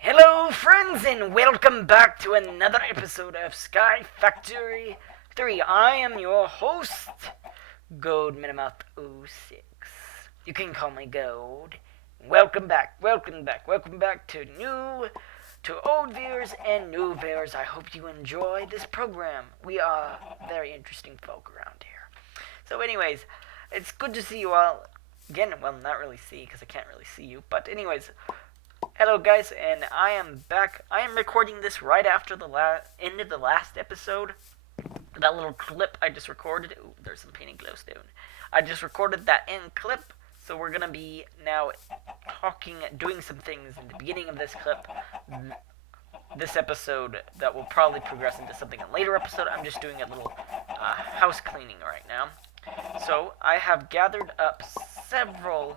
Hello friends and welcome back to another episode of Sky Factory 3. I am your host, Gold Minimouth06. You can call me Gold. Welcome back to old viewers and new viewers. I hope you enjoy this program. We are very interesting folk around here. So anyways, it's good to see you all again. Well, not really see because I can't really see you, but anyways, hello guys, and I am back. I am recording this right after the end of the last episode. That little clip I just recorded. Ooh, there's some painted glowstone. I just recorded that end clip, so we're gonna be now doing some things in the beginning of this clip. This episode that will probably progress into something in a later episode. I'm just doing a little house cleaning right now. So I have gathered up several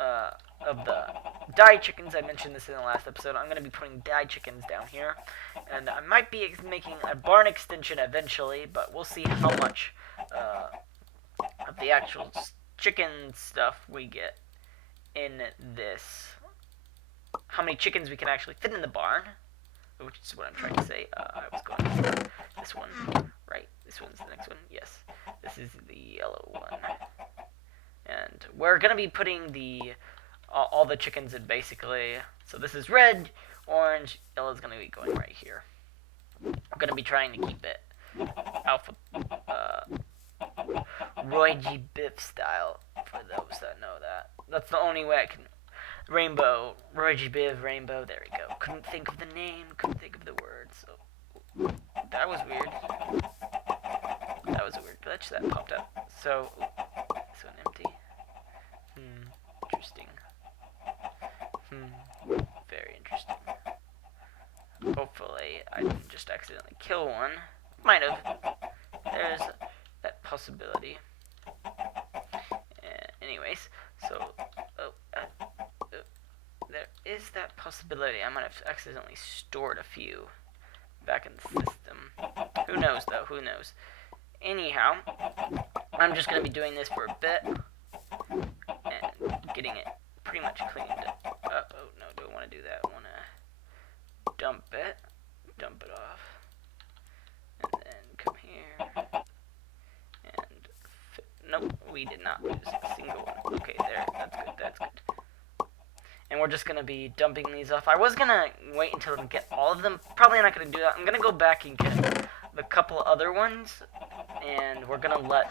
of the dye chickens. I mentioned this in the last episode. I'm going to be putting dye chickens down here, and I might be making a barn extension eventually, but we'll see how much of the actual chicken stuff we get in this. How many chickens we can actually fit in the barn, which is what I'm trying to say. I was going for this one, right? This one's the next one. Yes, this is the yellow one, and we're going to be putting all the chickens in basically. So this is red, orange, yellow is going to be going right here. I'm going to be trying to keep it alpha Roy G. Biff style, for those that know that. That's the only way I can. Rainbow, Roy G. Biv, rainbow, there we go. Couldn't think of the name, couldn't think of the word, so that was weird. That was a weird glitch that popped up. So, this one empty. Interesting. Very interesting. Hopefully, I didn't just accidentally kill one. Might have. There's that possibility. Anyways, so, there is that possibility. I might have accidentally stored a few back in the system. Who knows, though? Who knows? Anyhow, I'm just going to be doing this for a bit and getting it pretty much cleaned up. Oh, no, don't want to do that. I want to dump it off, and then come here, and nope, we did not lose a single one. Okay, there, that's good. And we're just going to be dumping these off. I was going to wait until I get all of them. Probably not going to do that. I'm going to go back and get the couple other ones, and we're going to let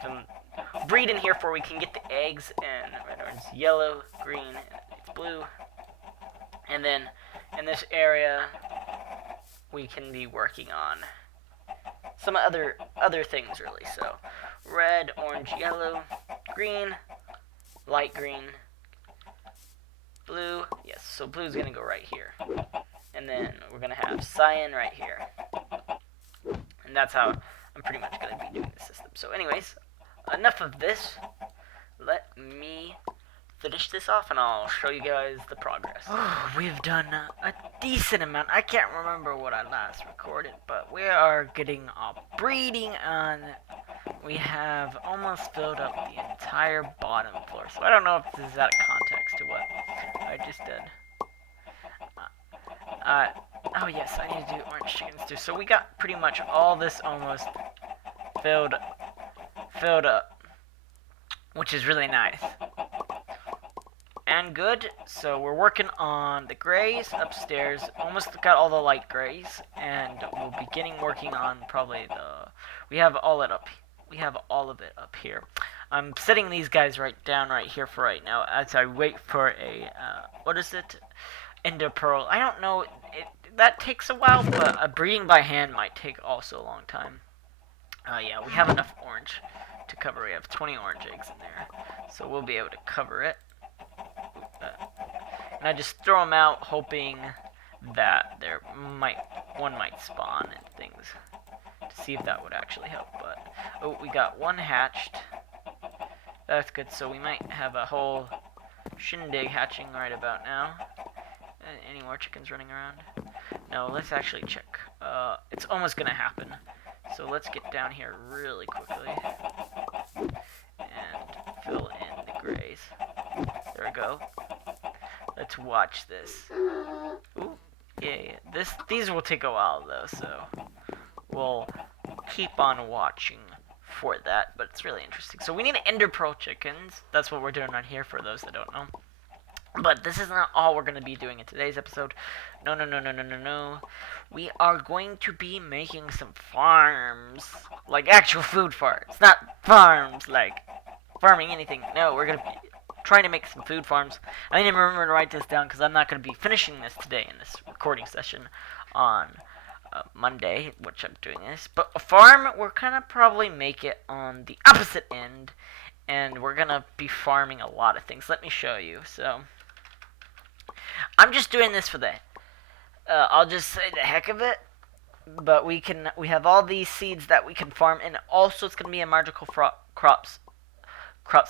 them breed in here before we can get the eggs. And red, orange, yellow, green, and blue. And then in this area, we can be working on some other things, really. So red, orange, yellow, green, light green, blue. Yes, so blue's going to go right here. And then we're going to have cyan right here. And that's how I'm pretty much going to be doing the system. So anyways, enough of this. Let me finish this off and I'll show you guys the progress. Oh, we've done a decent amount. I can't remember what I last recorded, but we are getting a breeding on. We have almost filled up the entire bottom floor. So I don't know if this is out of context to what I just did. Oh yes, I need to do orange chickens too. So we got pretty much all this almost filled up, which is really nice and good. So we're working on the grays upstairs. Almost got all the light grays, and we'll be working on probably we have all of it up here. I'm setting these guys down right here for right now as I wait for a what is it? Ender pearl. I don't know. That takes a while, but a breeding by hand might take also a long time. Yeah, we have enough orange to cover. We have 20 orange eggs in there, so we'll be able to cover it. And I just throw them out, hoping that one might spawn and things, to see if that would actually help. But oh, we got one hatched. That's good. So we might have a whole shindig hatching right about now. Any more chickens running around? No, let's actually check. It's almost gonna happen. So let's get down here really quickly and fill in the grays. There we go. Let's watch this. Ooh, yeah. These will take a while though, so we'll keep on watching for that. But it's really interesting. So we need Ender Pearl chickens. That's what we're doing right here for those that don't know. But this is not all we're going to be doing in today's episode. No. We are going to be making some farms. Like actual food farms. Not farms like farming anything. No, we're going to be trying to make some food farms. I didn't remember to write this down because I'm not going to be finishing this today in this recording session on Monday, which I'm doing this. But a farm, we're going to probably make it on the opposite end. And we're going to be farming a lot of things. Let me show you. So I'm just doing this for the I'll just say the heck of it, but we have all these seeds that we can farm, and also it's going to be a magical crops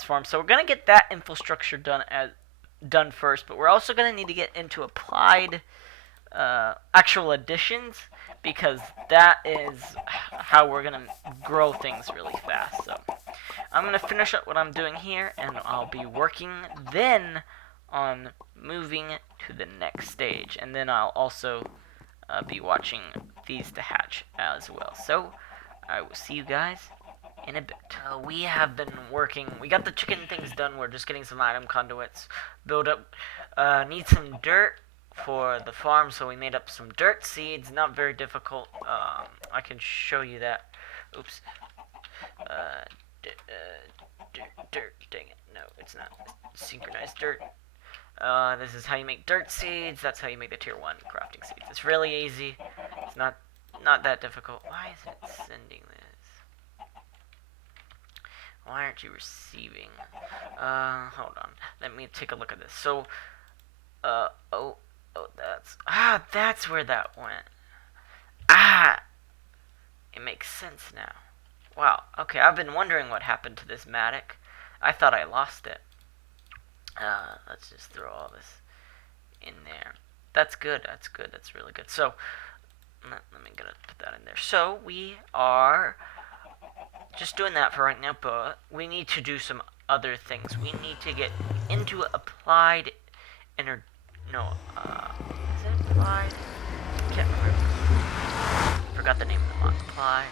farm. So we're going to get that infrastructure done first, but we're also going to need to get into applied actual additions, because that is how we're going to grow things really fast. So I'm going to finish up what I'm doing here, and I'll be working then on moving to the next stage, and then I'll also be watching these to hatch as well. So I will see you guys in a bit. We have been working. We got the chicken things done. We're just getting some item conduits build up. Need some dirt for the farm, so we made up some dirt seeds. Not very difficult. I can show you that. Oops. Dirt. Dang it. No, it's not. Synchronized dirt. This is how you make dirt seeds. That's how you make the tier 1 crafting seeds. It's really easy. It's not that difficult. Why is it sending this? Why aren't you receiving? Hold on. Let me take a look at this. So, that's where that went. It makes sense now. Wow. Okay, I've been wondering what happened to this Matic. I thought I lost it. Let's just throw all this in there. That's good. That's really good. So, let me put that in there. So, we are just doing that for right now, but we need to do some other things. We need to get into applied is it applied? Can't remember. Forgot the name of the mod. Apply.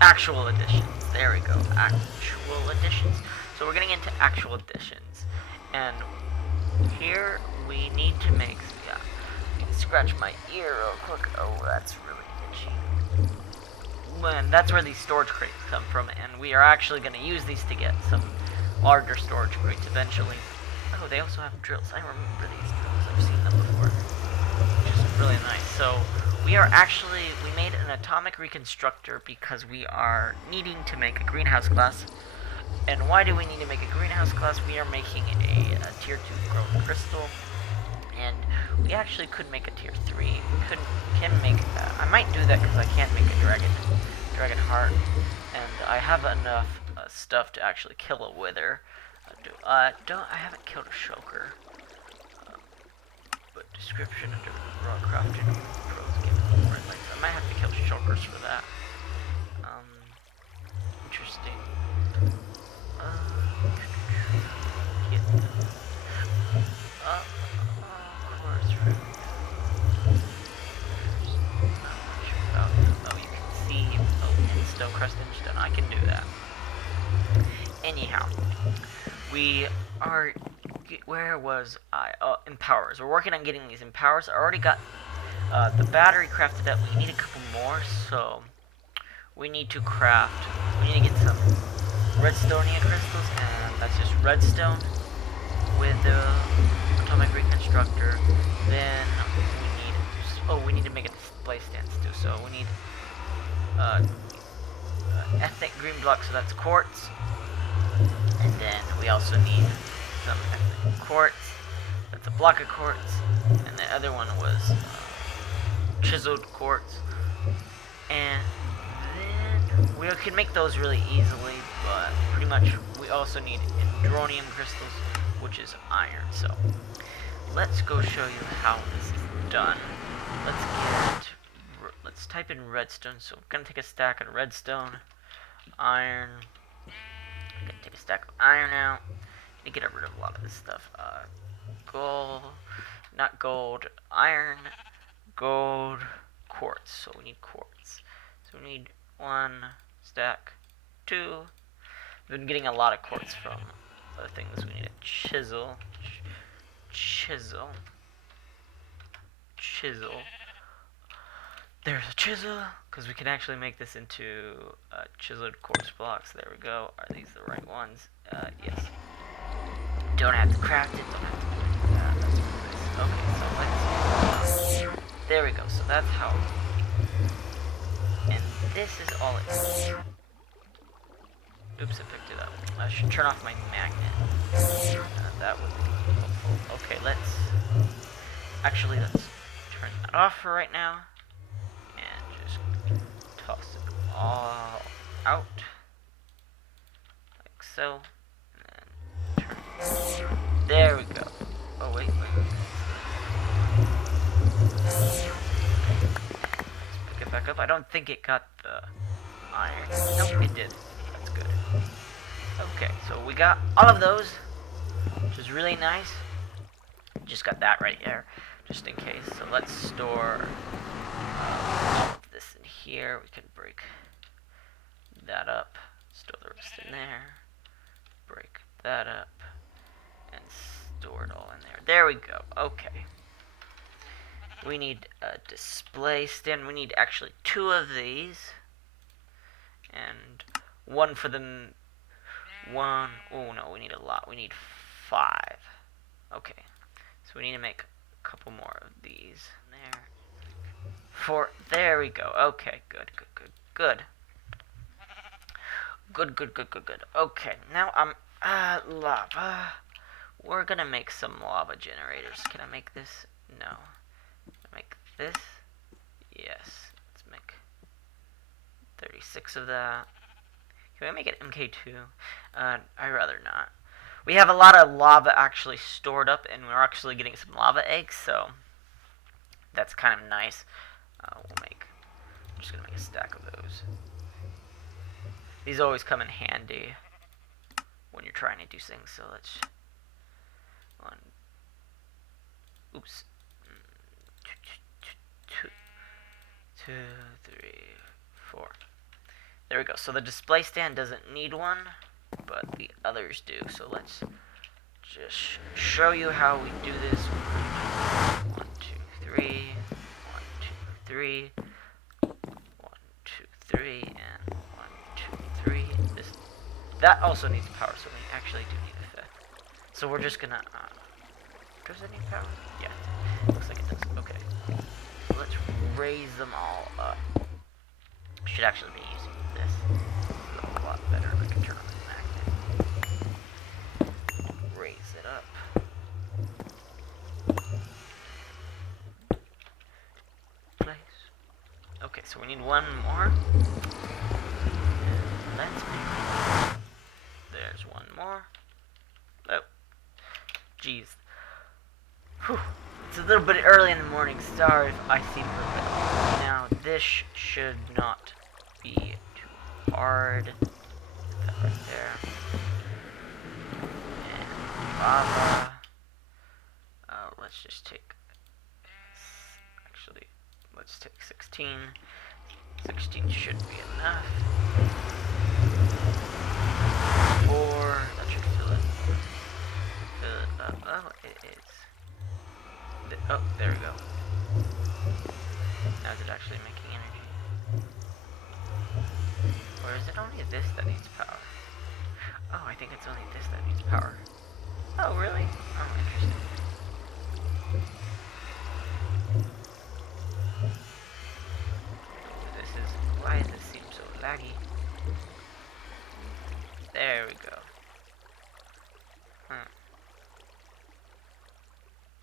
Actual additions. There we go. Actual additions. So we're getting into actual additions, and here we need to make. Yeah, scratch my ear real quick. Oh, that's really itchy. And that's where these storage crates come from, and we are actually going to use these to get some larger storage crates eventually. Oh, they also have drills. I remember these drills. I've seen them before, which is really nice. So we made an atomic reconstructor because we are needing to make a greenhouse class. And why do we need to make a greenhouse class? We are making a tier 2 growth crystal, and we actually could make a tier 3. We can make that. I might do that because I can't make a dragon heart, and I have enough stuff to actually kill a wither. I haven't killed a shulker. But description under raw crafting pros given more insights. I might have to kill shulkers for that. Interesting. You can see Stone Crust and Stone. I can do that. Anyhow, we are. Where was I? Empowers. We're working on getting these empowers. I already got the battery crafted up. We need a couple more, so we need to craft. We need to get some redstonia crystals, and that's just redstone with the atomic reconstructor. Then we need to make a display stance too. So we need ethnic green block, so that's quartz, and then we also need some ethnic quartz. That's a block of quartz, and the other one was chiseled quartz, and then we can make those really easily, but pretty much we also need endronium crystals, which is iron. So let's go show you how this is done. Let's type type in redstone, so I'm gonna take a stack of redstone, iron. I'm gonna take a stack of iron out. To get rid of a lot of this stuff. Gold, not gold, iron, gold, quartz. So we need quartz. So we need 1 stack, 2. We've been getting a lot of quartz from other things. We need a chisel, chisel. There's a chisel, because we can actually make this into chiseled quartz blocks. There we go. Are these the right ones? Yes. Don't have to craft it. Don't have to do that. Okay, so let's. There we go. So that's how. And this is all it is. Oops, I picked it up. I should turn off my magnet. That would be helpful. Okay, let's turn that off for right now. And just toss it all out. Like so. And then turn. There we go. Oh, wait. Let's pick it back up. I don't think it got the iron. Nope, it did. That's good. Okay, so we got all of those, which is really nice. Just got that right there, just in case. So let's store all of this in here. We can break that up, store the rest in there, break that up, and store it all in there. There we go. Okay. We need a display stand. We need actually 2 of these, and 1 for them. 1. Oh no, we need a lot. We need 5. Okay. So we need to make a couple more of these. There. 4. There we go. Okay, good. Good. Okay, now lava. We're gonna make some lava generators. Can I make this? No. Can I make this? Yes. Let's make 36 of that. Can we make it MK2? I'd rather not. We have a lot of lava actually stored up, and we're actually getting some lava eggs, so that's kind of nice. I'm just gonna make a stack of those. These always come in handy when you're trying to do things. So let's. 1. Oops. 2, 3, 4. There we go. So the display stand doesn't need one, but the others do. So let's just show you how we do this. 1, 2, 3. 1, 2, 3. 1, 2, 3, and 1, 2, 3. That also needs power, so we actually do need a 5th. So we're just gonna. Does it need power? Yeah. Looks like it does. Okay. So let's raise them all up. Should actually be using this. It's a lot better. I can turn on the magnet. Raise it up. Place. Okay, so we need 1 more. Let's make. There's 1 more. Oh. Jeez. Whew. It's a little bit early in the morning. Sorry if I seem a little bit. Now, this should not be too hard. Get that right there. And lava. Let's just take. Actually, let's take 16. 16 should be enough. 4. That should fill it. Fill it up. Oh, it is. Oh, there we go. Now is it actually making energy? Or is it only this that needs power? Oh, I think it's only this that needs power. Oh, really? Oh, interesting. Why does this seem so laggy? There we go.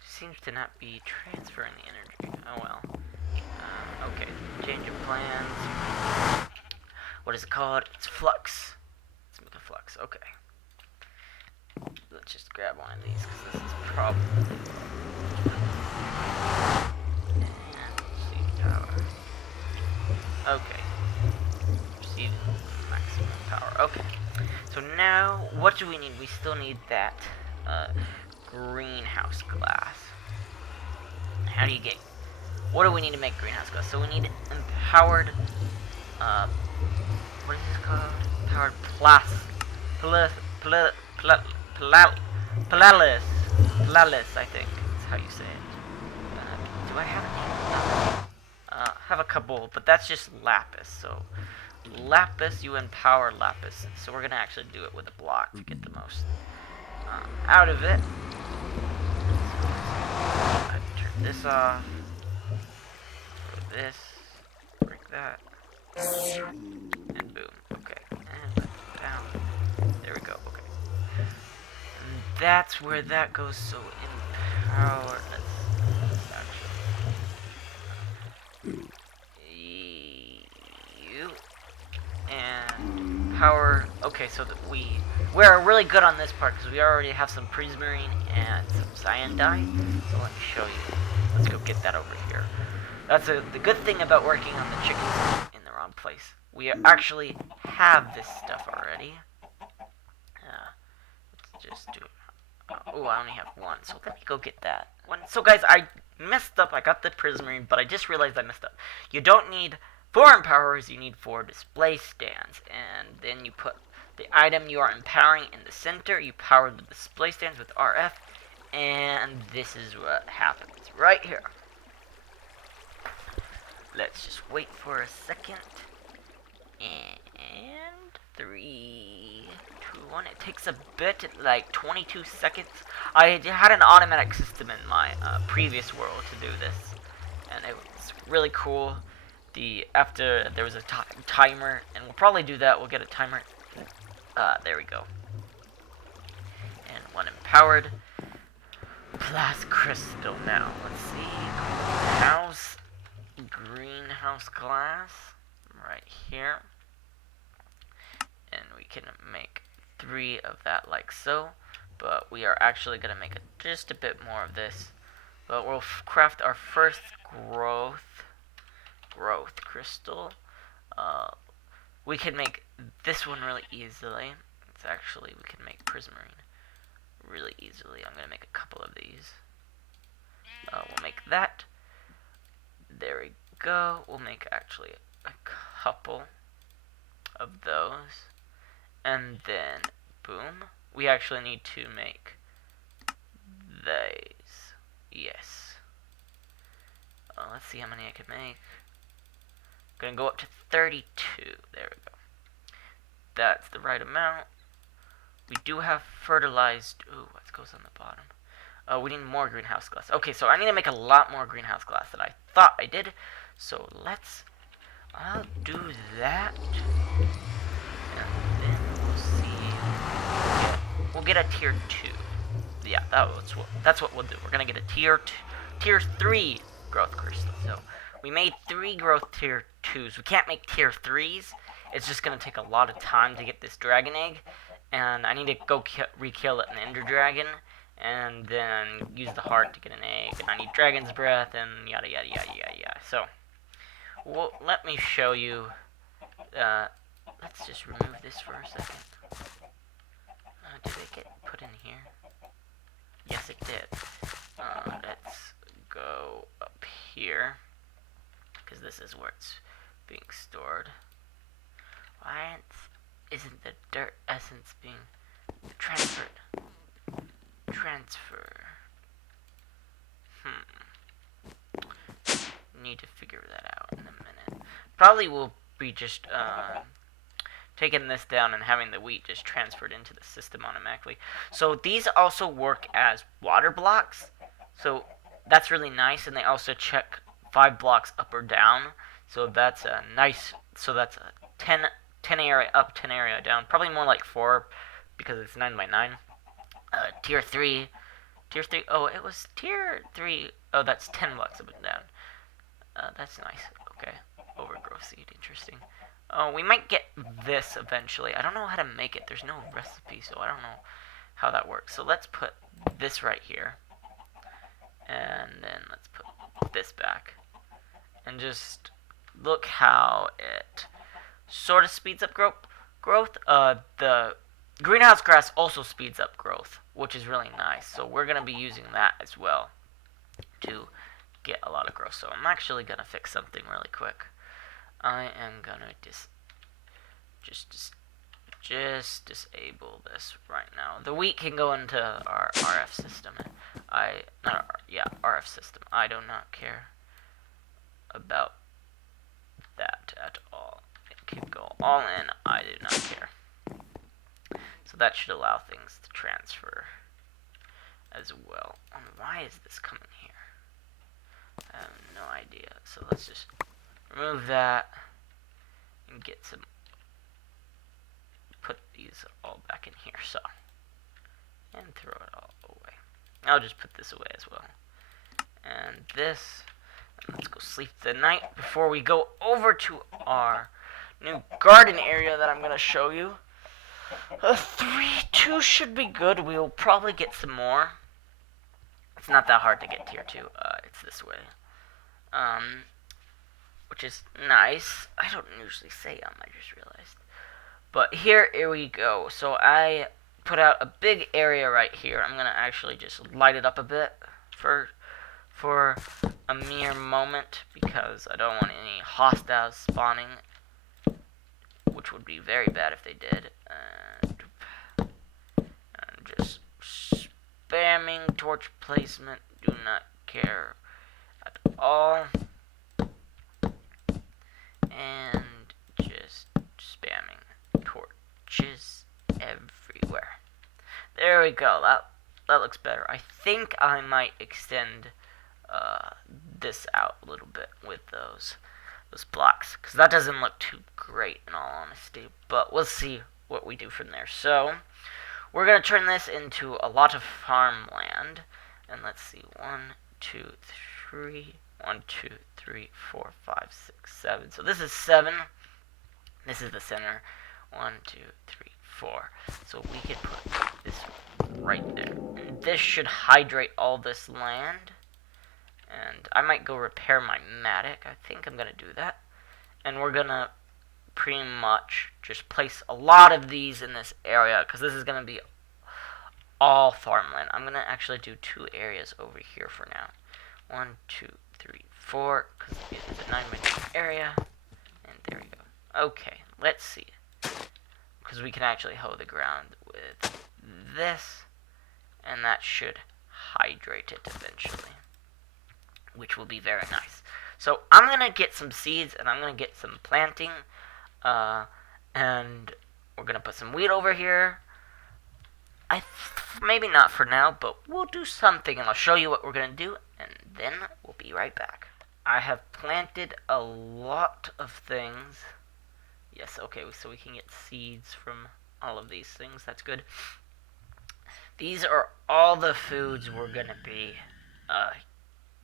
Seems to not be transferring the energy. Oh well. Okay, change of plans. What is it called? It's flux. Let's make a flux. Okay. Let's just grab one of these because this is probably. And see power. Okay. Receiving maximum power. Okay. So now, what do we need? We still need that greenhouse glass. How do you get? What do we need to make greenhouse glass? So we need empowered. What is this called? Empowered palalis, I think is how you say it. Do I have a name? Have a couple, but that's just lapis. So lapis, you empower lapis. So we're gonna actually do it with a block to get the most out of it. I turn this off. Throw this. Break that. And boom. Okay. And down. There we go. Okay. And that's where that goes. So empower. You and power. Okay, so that we're really good on this part because we already have some prismarine and some cyan dye. So let me show you. Let's go get that over here. That's the good thing about working on the chickens in the wrong place. We actually have this stuff already. Let's just do it. Oh, I only have one, so let me go get that one. So guys, I messed up. I got the prismarine, but I just realized I messed up. You don't need 4 empowers, you need 4 display stands. And then you put the item you are empowering in the center. You power the display stands with RF. And this is what happens right here. Let's just wait for a second. And 3, 2, 1. It takes a bit, like 22 seconds. I had an automatic system in my previous world to do this, and it was really cool. After there was a timer, and we'll probably do that. We'll get a timer. There we go. And 1 empowered. Plus crystal now. Let's see. Greenhouse glass right here. And we can make 3 of that like so. But we are actually going to make just a bit more of this. But we'll craft our first growth crystal. We can make this one really easily. It's actually, we can make prismarine really easily. I'm going to make a couple of these. We'll make that. There we go. We'll make actually a couple of those. And then, boom. We actually need to make these. Yes. Let's see how many I can make. Gonna go up to 32. There we go. That's the right amount. We do have fertilized. Ooh, what goes on the bottom? We need more greenhouse glass. Okay, so I need to make a lot more greenhouse glass than I thought I did. So I'll do that. And then we'll see. We'll get a tier 2. Yeah, that's what we'll do. We're gonna get a tier 3 growth crystal. So we made 3 growth tier 2s. We can't make tier 3s. It's just gonna take a lot of time to get this dragon egg. And I need to go re-kill an ender dragon. And then use the heart to get an egg. And I need dragon's breath and yada yada yada yada yada. So, well, let me show you. Let's just remove this for a second. Did it get put in here? Yes, it did. Let's go up here. Because this is where it's being stored. Why isn't the dirt essence being transferred? Need to figure that out in a minute. Probably will be just taking this down and having the wheat just transferred into the system automatically. So these also work as water blocks. So that's really nice, and they also check 5 blocks up or down. So that's a nice. So that's a 10 area up, 10 area down. Probably more like 4 because it's 9 by 9. Tier 3. Oh, it was tier 3. Oh, that's 10 blocks up and down. That's nice. Okay. Overgrowth seed. Interesting. Oh, we might get this eventually. I don't know how to make it. There's no recipe, so I don't know how that works. So let's put this right here. And then let's put this back. And just look how it sort of speeds up growth. The greenhouse grass also speeds up growth, which is really nice. So we're going to be using that as well to get a lot of growth. So I'm actually going to fix something really quick. I am going to just disable this right now. The wheat can go into our RF system. RF system. I do not care about that at all. It can go all in. I do not care. So that should allow things to transfer as well. Why is this coming here? I have no idea. So let's just remove that and get some. Put these all back in here. So and throw it all away. I'll just put this away as well. And this. And let's go sleep the night before we go over to our new garden area that I'm going to show you. 2 should be good. We'll probably get some more. It's not that hard to get tier 2. It's this way. Which is nice. I don't usually say I just realized. But here we go. So I put out a big area right here. I'm going to actually just light it up a bit for a mere moment because I don't want any hostiles spawning, which would be very bad if they did. And just spamming torch placement. Do not care at all. And just spamming torches everywhere. There we go. That looks better. I think I might extend this out a little bit with those blocks, because that doesn't look too great in all honesty, but we'll see what we do from there. So we're going to turn this into a lot of farmland, and let's see, 1 2 3 1 2 3 4 5 6 7. So this is 7. This is the center. 1 2 3 4. So we could put this right there, and this should hydrate all this land. And I might go repair my mattock. I think I'm going to do that. And we're going to pretty much just place a lot of these in this area, because this is going to be all farmland. I'm going to actually do 2 areas over here for now. 1 2 3 4, because it's a 9x9 area. And there we go. Okay, let's see. Because we can actually hoe the ground with this. And that should hydrate it eventually, which will be very nice. So I'm going to get some seeds, and I'm going to get some planting, and we're going to put some wheat over here. Maybe not for now, but we'll do something, and I'll show you what we're going to do, and then we'll be right back. I have planted a lot of things. Yes, okay, so we can get seeds from all of these things. That's good. These are all the foods we're going to be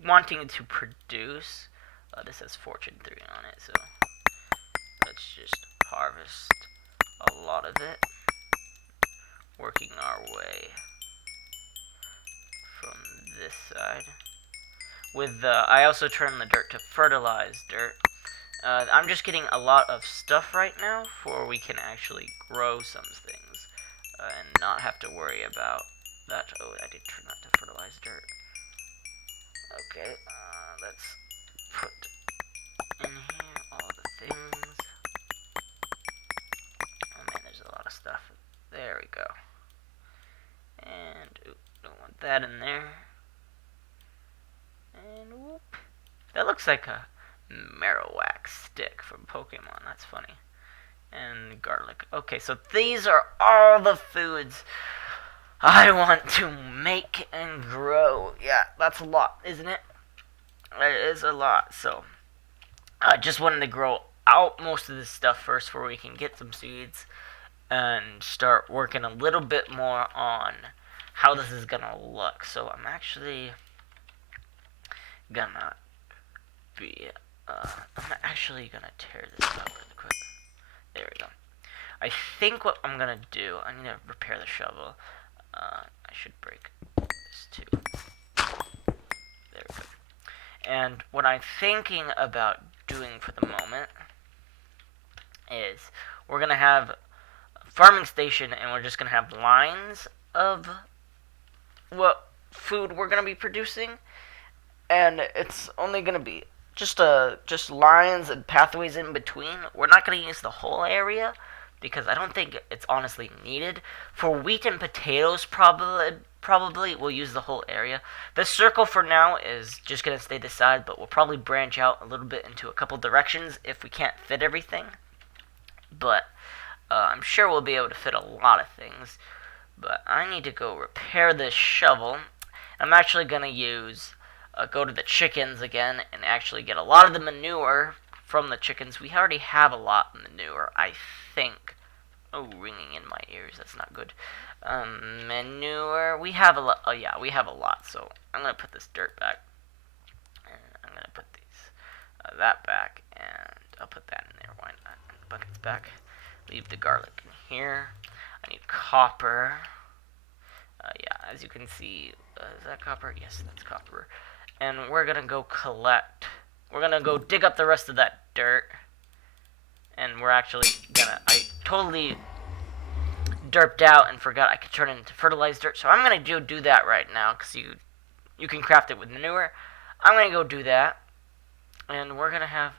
wanting to produce. This has fortune 3 on it, so let's just harvest a lot of it, working our way from this side. I also turned the dirt to fertilized dirt. I'm just getting a lot of stuff right now for we can actually grow some things and not have to worry about that. Oh, I did turn that to fertilized dirt. Okay, let's put in here all the things. Oh man, there's a lot of stuff. There we go. And, ooh, don't want that in there. And, whoop. That looks like a Marowak stick from Pokemon. That's funny. And garlic. Okay, so these are all the foods I want to make and grow. Yeah, that's a lot, isn't it? It is a lot. So I just wanted to grow out most of this stuff first before we can get some seeds and start working a little bit more on how this is gonna look. So I'm actually gonna tear this up really quick. There we go. I think what I'm gonna do, I need to repair the shovel. I should break this too. There we go. And what I'm thinking about doing for the moment is we're going to have a farming station, and we're just going to have lines of what food we're going to be producing, and it's only going to be just lines and pathways in between. We're not going to use the whole area because I don't think it's honestly needed. For wheat and potatoes, probably we'll use the whole area. The circle for now is just going to stay this side, but we'll probably branch out a little bit into a couple directions if we can't fit everything. But I'm sure we'll be able to fit a lot of things. But I need to go repair this shovel. I'm actually going to go to the chickens again and actually get a lot of the manure from the chickens. We already have a lot of manure, I think. Oh, ringing in my ears. That's not good. Manure. We have a lot. Oh, yeah, we have a lot. So I'm going to put this dirt back. And I'm going to put that back. And I'll put that in there. Why not? The bucket's back. Leave the garlic in here. I need copper. Yeah, as you can see, is that copper? Yes, that's copper. And we're gonna go collect. We're gonna go dig up the rest of that dirt. And we're actually gonna. I totally derped out and forgot I could turn it into fertilized dirt. So I'm gonna do that right now, because you can craft it with manure. I'm gonna go do that, and we're gonna have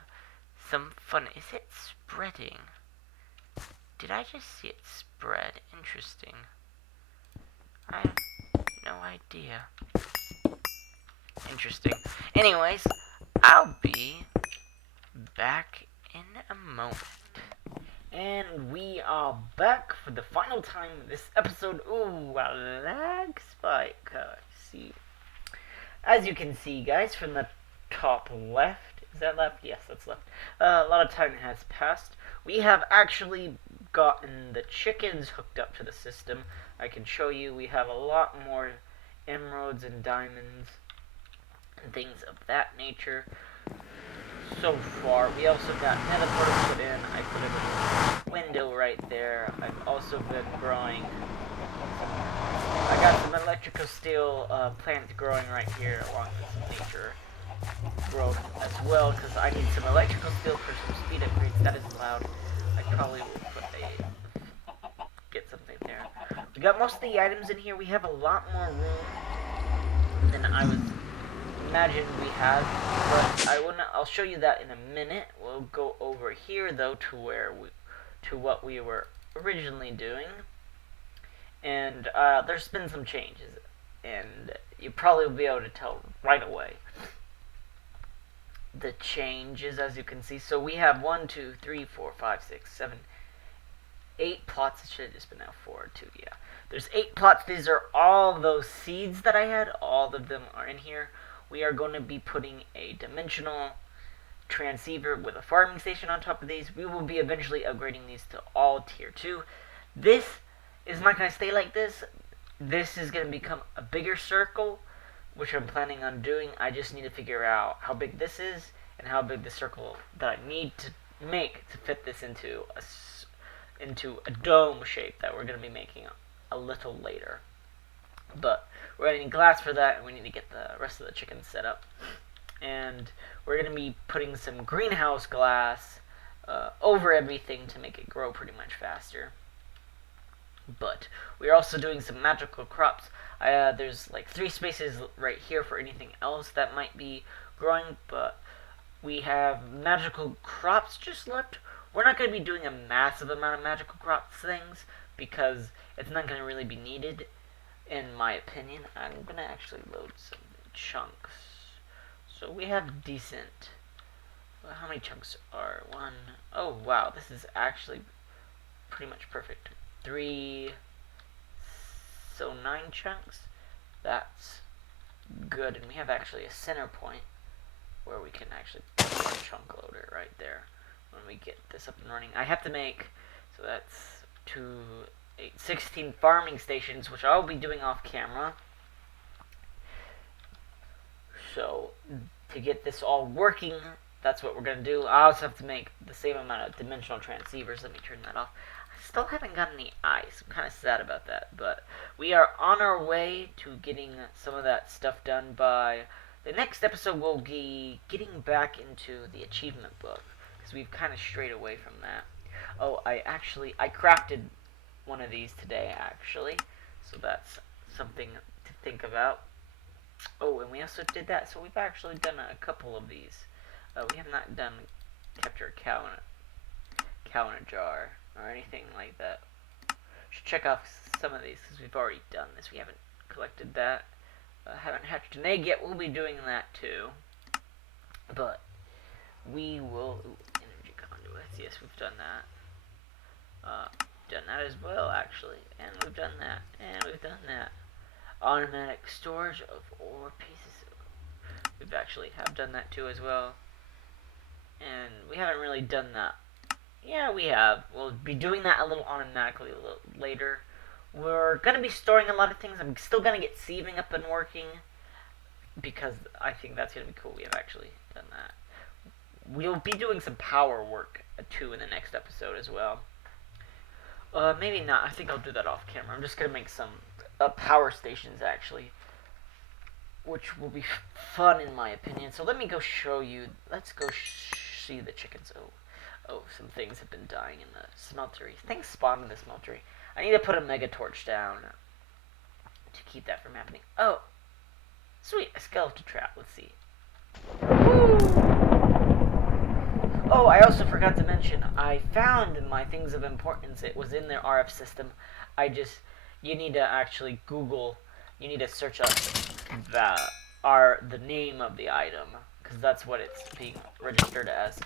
some fun. Is it spreading? Did I just see it spread? Interesting. I have no idea. Interesting. Anyways, I'll be back in a moment. And we are back for the final time of this episode. Ooh, a lag spike. See. As you can see, guys, from the top left. Is that left? Yes, that's left. A lot of time has passed. We have actually gotten the chickens hooked up to the system. I can show you we have a lot more emeralds and diamonds and things of that nature so far. We also got nether portals put in. I put a window right there. I've also been growing. I got some electrical steel plants growing right here along with some nature growth as well, because I need some electrical steel for some speed upgrades. That is loud. I probably will get something there. We got most of the items in here. We have a lot more room than I was imagined we had, but I'll show you that in a minute. We'll go over here though to what we were originally doing, and there's been some changes, and you probably will be able to tell right away the changes, as you can see. So we have 1, 2, 3, 4, 5, 6, 7, 8 plots. It should have just been now 4, 2, yeah. There's 8 plots. These are all those seeds that I had. All of them are in here. We are going to be putting a dimensional transceiver with a farming station on top of these. We will be eventually upgrading these to all tier 2. This is not going to stay like this. This is going to become a bigger circle, which I'm planning on doing. I just need to figure out how big this is and how big the circle that I need to make to fit this into a dome shape that we're going to be making a little later. But we're going to need glass for that, and we need to get the rest of the chickens set up. And we're going to be putting some greenhouse glass over everything to make it grow pretty much faster. But we're also doing some magical crops. There's like 3 spaces right here for anything else that might be growing, but we have magical crops just left. We're not going to be doing a massive amount of magical crops things because it's not going to really be needed, in my opinion. I'm going to actually load some chunks. So we have decent. Well, how many chunks are 1? Oh wow, this is actually pretty much perfect. 3, so 9 chunks. That's good, and we have actually a center point where we can actually put a chunk loader right there when we get this up and running. I have to make, so that's 2, 8, 16 farming stations, which I'll be doing off camera. So to get this all working, that's what we're going to do. I also have to make the same amount of dimensional transceivers. Let me turn that off. I still haven't gotten any ice. I'm kind of sad about that. But we are on our way to getting some of that stuff done by the next episode. We'll be getting back into the achievement book, because we've kind of strayed away from that. Oh, I crafted one of these today, actually. So that's something to think about. Oh, and we also did that. So we've actually done a couple of these. We have not done capture a cow in a jar or anything like that. Should check off some of these because we've already done this. We haven't collected that. Haven't hatched an egg yet. We'll be doing that too. But we will. Ooh, energy conduits. Yes, we've done that. Done that as well, actually. And we've done that. And we've done that. Automatic storage of ore pieces. We've actually have done that too as well. And we haven't really done that. Yeah, we have. We'll be doing that a little automatically a little later. We're going to be storing a lot of things. I'm still going to get sieving up and working because I think that's going to be cool. We have actually done that. We'll be doing some power work too in the next episode as well. Maybe not. I think I'll do that off camera. I'm just going to make some power stations actually, which will be fun in my opinion. So let me go show you. Let's go see the chickens. Oh, some things have been dying in the smeltery. Things spawn in the smeltery. I need to put a mega torch down to keep that from happening. Oh, sweet, a skeleton trap. Let's see. Woo! Oh, I also forgot to mention, I found my things of importance. It was in their RF system. You need to actually Google, you need to search up the name of the item, because that's what it's being registered as.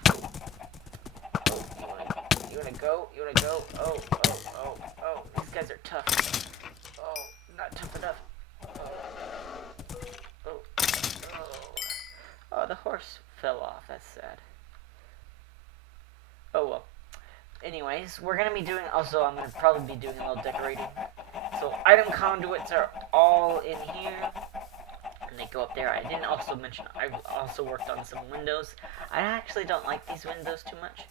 Oh, you wanna go? You wanna go? Oh, these guys are tough. Oh, not tough enough. Oh, the horse fell off, that's sad. Oh well. Anyways, we're gonna be doing, also I'm gonna probably be doing a little decorating. So item conduits are all in here. And they go up there. I didn't also mention, I also worked on some windows. I actually don't like these windows too much.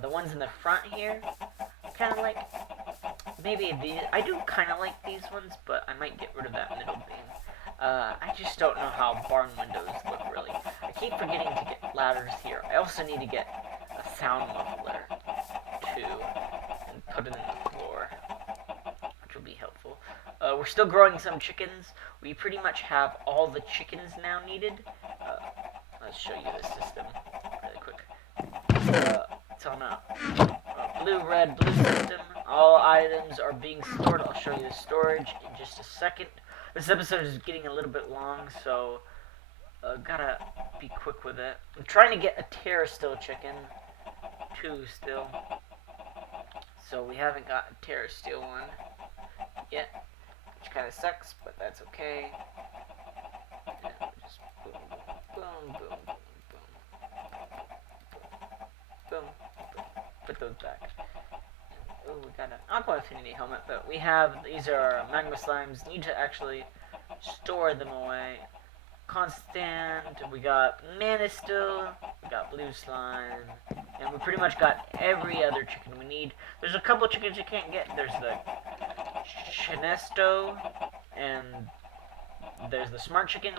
The ones in the front here, kind of like, maybe these, I do kind of like these ones, but I might get rid of that middle beam. I just don't know how barn windows look really. I keep forgetting to get ladders here. I also need to get a sound muffler too, and put it in the floor, which will be helpful. We're still growing some chickens. We pretty much have all the chickens now needed. Let's show you the system really quick. It's on a blue-red system. All items are being stored. I'll show you the storage in just a second. This episode is getting a little bit long, so gotta be quick with it. I'm trying to get a terrestrial chicken, too, still. So we haven't got a terrestrial one yet, which kind of sucks, but that's okay. And just boom, boom, boom, boom, boom, boom, boom. Put those back. Oh, we got an Aqua Affinity helmet, but we have, these are magma slimes. Need to actually store them away. Constant, we got Manistil, we got blue slime, and we pretty much got every other chicken we need. There's a couple of chickens you can't get. There's the Chinesto, and there's the smart chicken.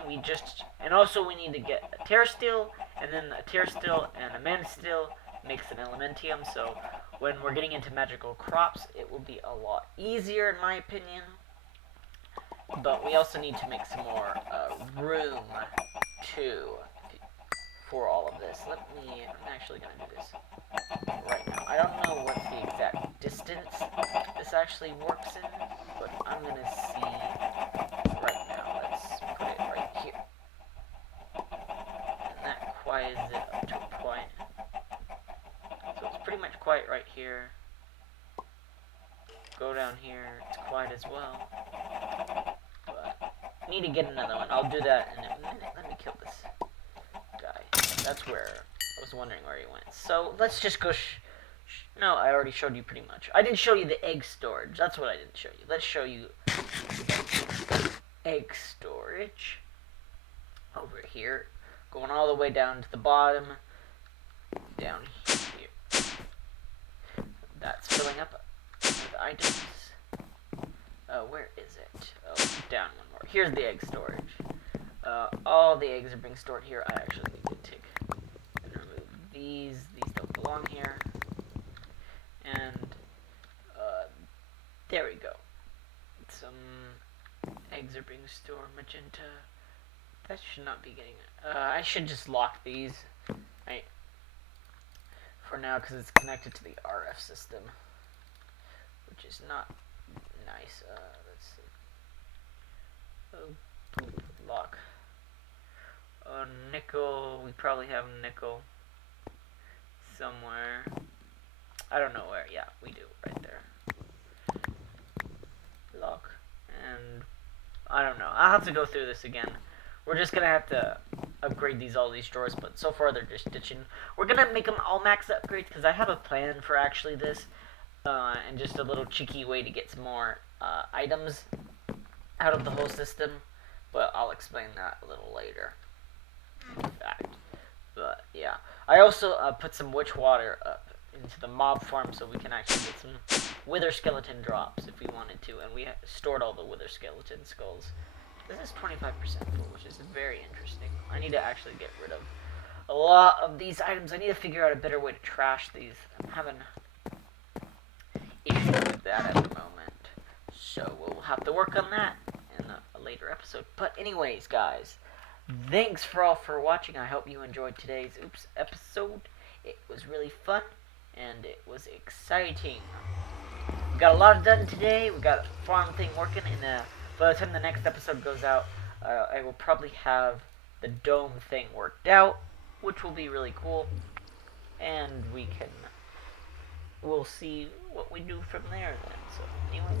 And also we need to get a terrestrial, and then a terrestrial and a Manistil makes an elementium, so when we're getting into magical crops, it will be a lot easier in my opinion. But we also need to make some more room too for all of this. I'm actually going to do this right now. I don't know what the exact distance this actually works in, but I'm going to see right now. Let's put it right here. And that quiets it up to a point. So it's pretty much quiet right here. Go down here, it's quiet as well. Need to get another one. I'll do that in a minute. Let me kill this guy. That's where I was wondering where he went. So let's just go. No, I already showed you pretty much. I didn't show you the egg storage. That's what I didn't show you. Let's show you egg storage over here, going all the way down to the bottom. Down here. That's filling up with items. Where is it? Oh, down one more. Here's the egg storage. All the eggs are being stored here. I actually need to take and remove these. These don't belong here. are being stored. Magenta. That should not be getting. I should just lock these. For now, because it's connected to the RF system, which is not nice. Let's see. Oh, lock. Nickel. We probably have nickel somewhere. I don't know where. Yeah, we do right there. Lock. And I don't know. I'll have to go through this again. We're just gonna have to upgrade all these drawers, but so far they're just ditching. We're gonna make them all max upgrades because I have a plan for actually this, and just a little cheeky way to get some more items out of the whole system. But I'll explain that a little later. In fact, but yeah, I also put some witch water up into the mob farm so we can actually get some wither skeleton drops if we wanted to, and we stored all the wither skeleton skulls. This is 25% full, which is very interesting. I need to actually get rid of a lot of these items. I need to figure out a better way to trash these. I'm having issues with that at the moment, so we'll have to work on that in a later episode. But anyways, guys, thanks for watching. I hope you enjoyed today's episode. It was really fun and it was exciting. We got a lot done today. We got a farm thing working, and by the time the next episode goes out, I will probably have the dome thing worked out, which will be really cool, and we'll see what we do from there then. So anyway,